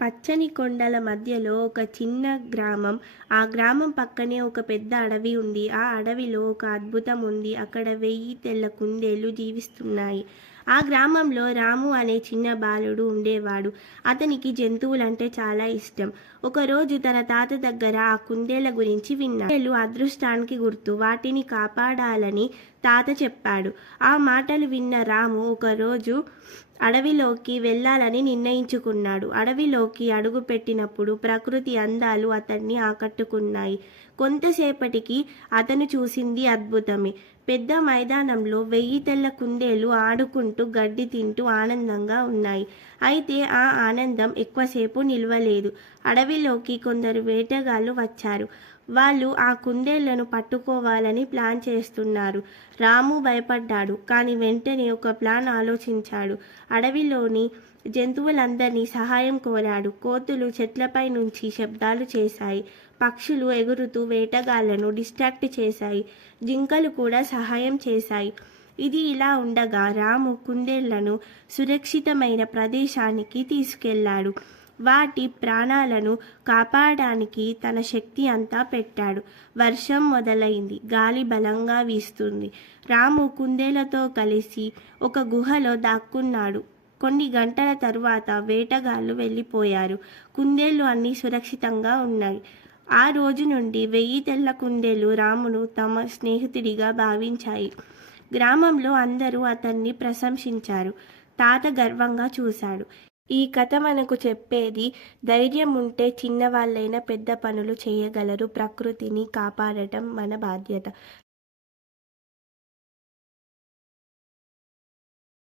పచ్చని కొండల మధ్యలో ఒక చిన్న గ్రామం. ఆ గ్రామం పక్కనే ఒక పెద్ద అడవి ఉంది. ఆ అడవిలో ఒక అద్భుతం ఉంది. అక్కడ 1000 తెల్ల కుందేళ్లు జీవిస్తున్నాయి. ఆ గ్రామంలో రాము అనే చిన్న బాలుడు ఉండేవాడు. అతనికి జంతువులంటే చాలా ఇష్టం. ఒకరోజు తన తాత దగ్గర ఆ కుందేళ్ల గురించి విన్నాడు. కుందేళ్లు అదృష్టానికి గుర్తు. వాటిని కాపాడాలని తాత చెప్పాడు. ఆ మాటలు విన్న రాము ఒకరోజు అడవిలోకి వెళ్ళాలని నిర్ణయించుకున్నాడు. అడవిలోకి అడుగుపెట్టినప్పుడు ప్రకృతి అందాలు అతన్ని ఆకట్టుకున్నాయి. కొంతసేపటికి అతను చూసింది అద్భుతమే. పెద్ద మైదానంలో 1000 తెల్ల కుందేళ్లు ఆడుకుంటూ గడ్డి తింటూ ఆనందంగా ఉన్నాయి. అయితే ఆ ఆనందం ఎక్కువసేపు నిలవలేదు. అడవిలోకి కొందరు వేటగాళ్లు వచ్చారు. వాళ్ళు ఆ కుందేళ్లను పట్టుకోవాలని ప్లాన్ చేస్తున్నారు. రాము భయపడ్డాడు. కానీ వెంటనే ఒక ప్లాన్ ఆలోచించాడు. అడవిలోని జంతువులందరినీ సహాయం కోరాడు. కోతులు చెట్లపై నుంచి శబ్దాలు చేశాయి. పక్షులు ఎగురుతూ వేటగాళ్లను డిస్ట్రాక్ట్ చేశాయి. జింకలు కూడా సహాయం చేశాయి. ఇది ఇలా ఉండగా రాము కుందేళ్లను సురక్షితమైన ప్రదేశానికి తీసుకెళ్లాడు. వాటి ప్రాణాలను కాపాడడానికి తన శక్తి అంతా పెట్టాడు. వర్షం మొదలైంది. గాలి బలంగా వీస్తుంది. రాము కుందేళ్లతో కలిసి ఒక గుహలో దాక్కున్నాడు. కొన్ని గంటల తరువాత వేటగాళ్లు వెళ్ళిపోయారు. కుందేళ్లు అన్నీ సురక్షితంగా ఉన్నాయి. ఆ రోజు నుండి 1000 తెల్ల కుందేళ్లు రామును తమ స్నేహితుడిగా భావించాయి. గ్రామంలో అందరూ అతన్ని ప్రశంసించారు. తాత గర్వంగా చూశాడు. ఈ కథ మనకు చెప్పేది, ధైర్యం ఉంటే చిన్నవాళ్ళైనా పెద్ద పనులు చేయగలరు. ప్రకృతిని కాపాడటం మన బాధ్యత.